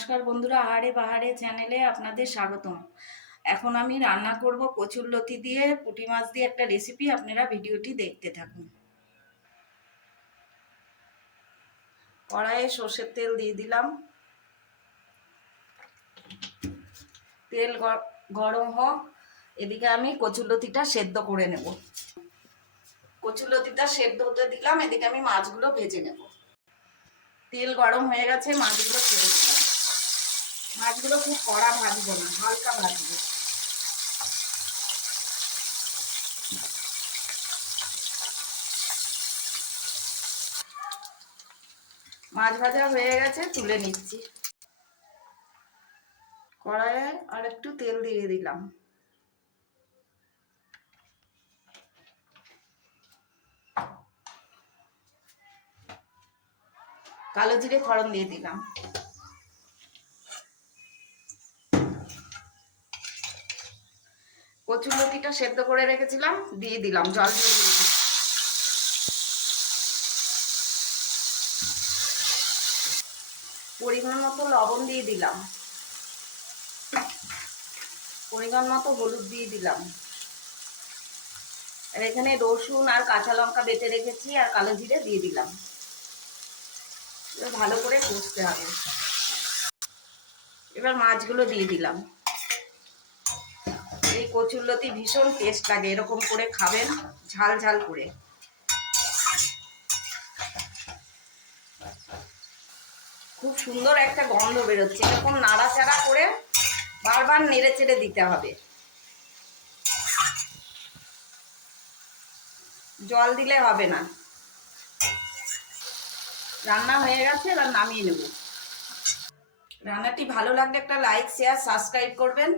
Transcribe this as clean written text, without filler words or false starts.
নমস্কার বন্ধুরা, আহারে বাহারে চ্যানেলে আপনাদের স্বাগতম। এখন আমি রান্না করব কচুরলতি দিয়ে পুঁটি মাছ দিয়ে একটা রেসিপি। আপনারা ভিডিওটি দেখতে থাকুন। কড়াইয়ে সর্ষের তেল দিয়ে দিলাম। তেল গরম হোক, এদিকে আমি কচুরলতিটা সেদ্ধ করে নেব। কচুরলতিটা সেদ্ধ হতে দিলাম, এদিকে আমি মাছগুলো ভেজে নেব। তেল গরম হয়ে গেছে, মাছগুলো ছেড়ে দিলাম। মাছগুলো খুব কড়া ভাজবো না, হালকা ভাজবো। মাছ ভাজা হয়ে গেছে, তুলে নিচ্ছি। কড়াইয়ে আর একটু তেল দিয়ে দিলাম। কালো জিরে ফোড়ন দিয়ে দিলাম। কচুরলতিটা সেদ্ধ করে রেখেছিলাম, দিয়ে দিলাম। জল দিয়ে দিলাম। পরিমাণ মতো লবণ দিয়ে দিলাম। পরিমাণ মতো হলুদ দিয়ে দিলাম। আর এখানে রসুন আর কাঁচা লঙ্কা বেটে রেখেছি, আর কালো জিরে দিয়ে দিলাম। ভালো করে কষতে হবে। এবার মাছগুলো দিয়ে দিলাম। এই কচুরলতি ভীষণ টেস্ট লাগে, এরকম করে খাবেন, ঝাল ঝাল করে। খুব সুন্দর একটা গন্ধ বেরোচ্ছে। এরকম নাড়াচাড়া করে বারবার নেড়ে চেড়ে দিতে হবে। জল দিলে হবে না। রান্না হয়ে গেছে, এবার নামিয়ে নেব। রান্নাটি ভালো লাগলে একটা লাইক, শেয়ার, সাবস্ক্রাইব করবেন।